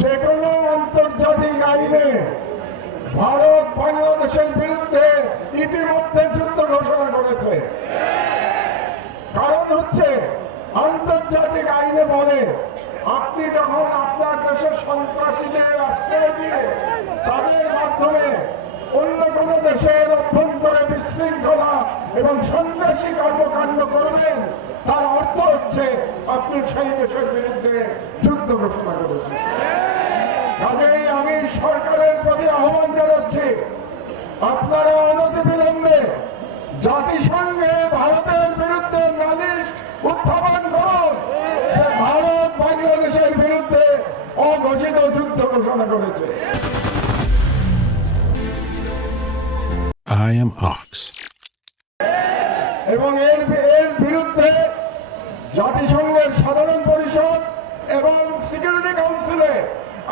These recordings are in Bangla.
যে কোনো আন্তর্জাতিক আইনে ভারত বাংলাদেশের বিরুদ্ধে ইতিমধ্যে যুদ্ধ ঘোষণা করেছে। কারণ হচ্ছে আন্তর্জাতিক আইনে বলে আপনি যখন আপনার দেশের সন্ত্রাসীদের আশ্রয় দিয়ে তাদের মাধ্যমে অন্য কোন দেশের অভ্যন্তরে বিশৃঙ্খলা এবং সন্ত্রাসী কর্মকাণ্ড করবেন, তার অর্থ হচ্ছে আপনি সেই দেশের বিরুদ্ধে যুদ্ধ ঘোষণা করেছেন। কাজেই আমি সরকারের প্রতি আহ্বান জানাচ্ছি, আপনারা অনতিবিলম্বে জাতিসংঘে ভারতের বিরুদ্ধে নালিশ উত্থাপন করুন যে ভারত বাংলাদেশের বিরুদ্ধে অঘোষিত যুদ্ধ ঘোষণা করেছে। I am Ox. এবং এর বিরুদ্ধে জাতিসংঘের সাধারণ পরিষদ এবং সিকিউরিটি কাউন্সিলে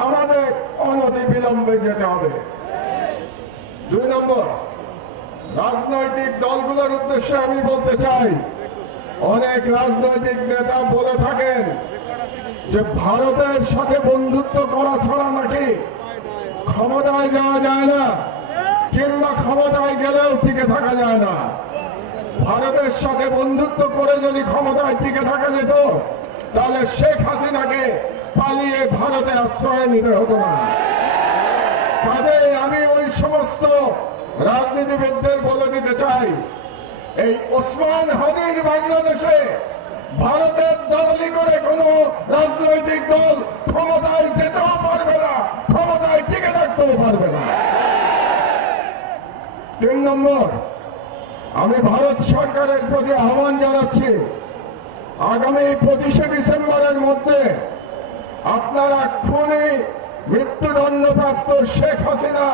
আমাদের অনতিবিলম্বে যেতে হবে। 2 নম্বর, রাজনৈতিক দলগুলোর উদ্দেশ্যে আমি বলতে চাই, অনেক রাজনৈতিক নেতা বলে থাকেন যে ভারতের সাথে বন্ধুত্ব করা ছাড়া নাকি ক্ষমতায় যাওয়া যায় না, কিংবা ক্ষমতায় গেলেও টিকে থাকা যায় না। ভারতের সাথে বন্ধুত্ব করে যদি ক্ষমতায় টিকে থাকা যেত, তাহলে শেখ হাসিনাকে পালিয়ে ভারতে আশ্রয় নিতে হতো না। কাজে আমি ওই সমস্ত রাজনীতিবিদদের বলে দিতে চাই, এই ওসমান হাদির বাংলাদেশে ভারতের দলালি করে কোন রাজনৈতিক দল ক্ষমতায় যেতেও পারবে না, ক্ষমতায় টিকে থাকতেও পারবে না। 3 নম্বর, আমি ভারত সরকারের প্রতি আহ্বান জানাচ্ছি, আগামী 25শে ডিসেম্বরের মধ্যে আপনারা খুনি মৃত্যুদণ্ডপ্রাপ্ত শেখ হাসিনা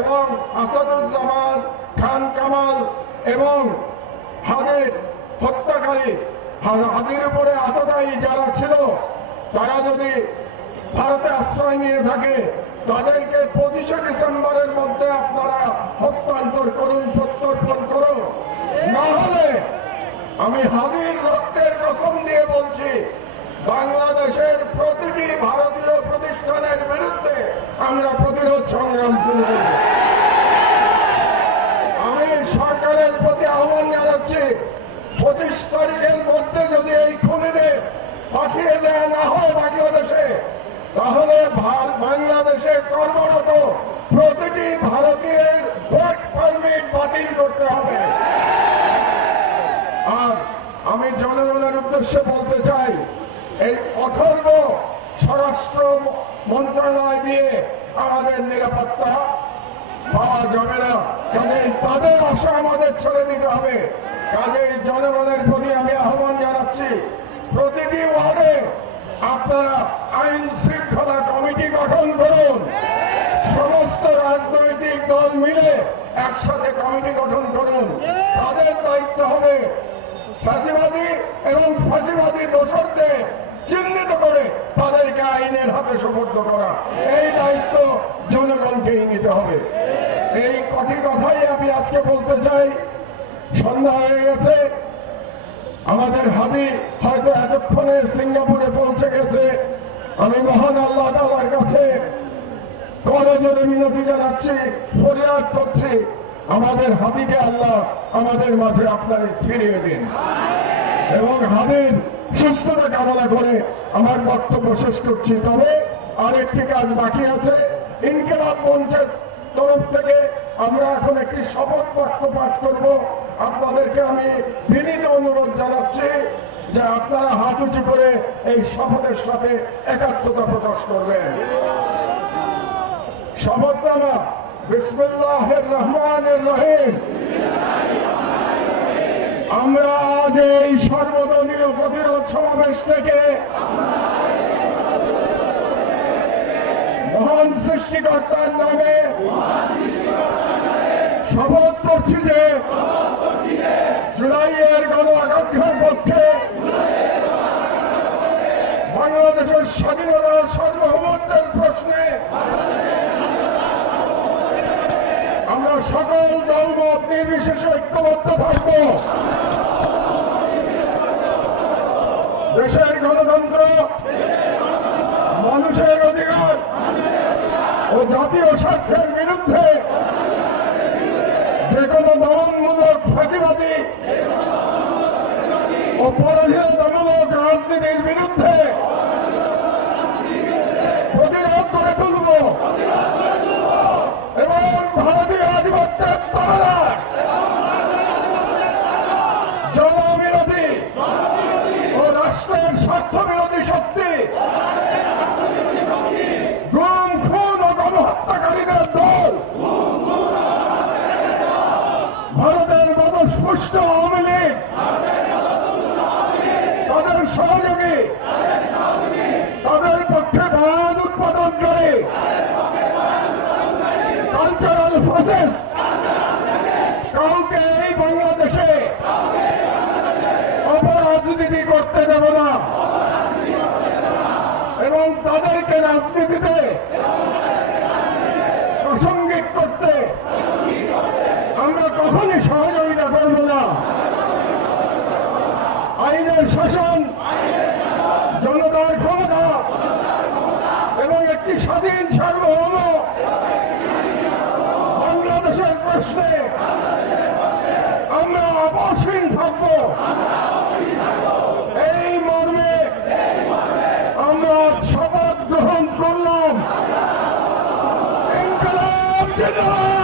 এবং আসাদুজ্জামান খান কামাল এবং হাদির হত্যাকারী, হাদির উপরে আততায়ী যারা ছিল, তারা যদি ভারতে আশ্রয় নিয়ে থাকে, তাদেরকে 25শে ডিসেম্বরের মধ্যে আপনারা হস্তান্তর করুন, প্রত্যর্পণ করুন। না হলে আমি হাদির রক্তের কসম দিয়ে বলছি, বাংলাদেশের প্রতিটি ভারতীয় প্রতিষ্ঠানের বিরুদ্ধে আমরা প্রতিরোধ সংগ্রাম শুরু করব। আমি সরকারের প্রতি আহ্বান জানাচ্ছি, 25 তারিখের মধ্যে যদি এই খুনিদের পাঠিয়ে দেওয়া না হয় বাংলাদেশে, তাহলে বাংলাদেশে কর্মরত প্রতিটি ভারতীয়ের ওয়ার্ক পারমিট বাতিল করতে হবে। আর আমি জনগণের উদ্দেশ্যে বলতে চাই, এই অথর্ব স্বরাষ্ট্র মন্ত্রণালয় দিয়ে আমাদের নিরাপত্তা পাওয়া যাবে না। কাজেই তাদের আশা আমাদের ছেড়ে দিতে হবে। কাজেই জনগণের প্রতি আমি আহ্বান জানাচ্ছি, প্রতিটি ওয়ার্ডে আপনারা আইন শৃঙ্খলা কমিটি গঠন করুন। সমস্ত রাজনৈতিক দল মিলে একসাথে কমিটি গঠন করুন। তাদের দায়িত্ব হবে ফাঁসিবাদী এবং ফাঁসিবাদী দোষরদের চিহ্নিত করে তাদেরকে আইনের হাতে সোপর্দ করা। এই দায়িত্ব জনগণকেই নিতে হবে। এই কটি কথাই আমি আজকে বলতে চাই। সন্ধ্যা হয়ে গেছে, আমাদের হাদি হয়তো এতক্ষণে সিঙ্গাপুরে পৌঁছে গেছে। আমি মহান আল্লাহ তাআলার কাছে করজোড়ে মিনতি জানাচ্ছি, ফরিয়াদ করছি, আমাদের হাদিকে আল্লাহ আমাদের মাঝে আপনার ফিরিয়ে দিন এবং হাদির সুস্থতা কামনা করে আমার বক্তব্য শেষ করছি। তবে আরেকটি কাজ বাকি আছে। ইনকিলাব মঞ্চের তরফ থেকে আমরা এখন একটি শপথ বাক্য পাঠ করব। আপনাদেরকে আমি বিনীত অনুরোধ জানাচ্ছি যে আপনারা হাত উঁচু করে এই শপথের সাথে একাত্মতা প্রকাশ করবেন। শপথনামা। বিসমিল্লাহির রহমানির রহিম। আমরা আজ এই সর্বদলীয় প্রতিরোধ সমাবেশ থেকে মহান সৃষ্টিকর্তার নামে শপথ করছি যে জুলাইয়ের গণ আকাঙ্ক্ষার পক্ষে বাংলাদেশের স্বাধীনতা সার্বভৌমত্বের প্রশ্নে আমরা সকল দলমত নির্বিশেষে ঐক্যবদ্ধ থাকব। দেশের গণতন্ত্র, মানুষের অধিকার জনস্বার্থের বিরুদ্ধে যে কোনো দমনমূলক ফাঁসিবাদী ও পরাধীনতামূলক রাজনীতির বিরুদ্ধে প্রতিরোধ করে তুলব এবং ভারতীয় আধিপত্যের তরলার জনবিরোধী ও রাষ্ট্রের স্বার্থ বিরোধী শক্তি গুম খুন ও গণহত্যাকারীদের দল ভারতের মদস্পুষ্ট আওয়ামী লীগ তাদের সহযোগী তাদের পক্ষে বয়ান উৎপাদনকারী কালচারাল ফোর্সেস কাউকে এই বাংলাদেশে অপরাজনীতি করতে দেব না এবং তাদেরকে রাজনীতিতে প্রাসঙ্গিক করতে আমরা কখনই সহযোগিতা করব না। আইনের শাসন, জনতার ক্ষমতা এবং একটি স্বাধীন সার্বভৌম বাংলাদেশের প্রশ্নে আমরা আপসহীন থাকব। এই মর্মে আমরা শপথ গ্রহণ করলাম। ইনকিলাব জিন্দাবাদ।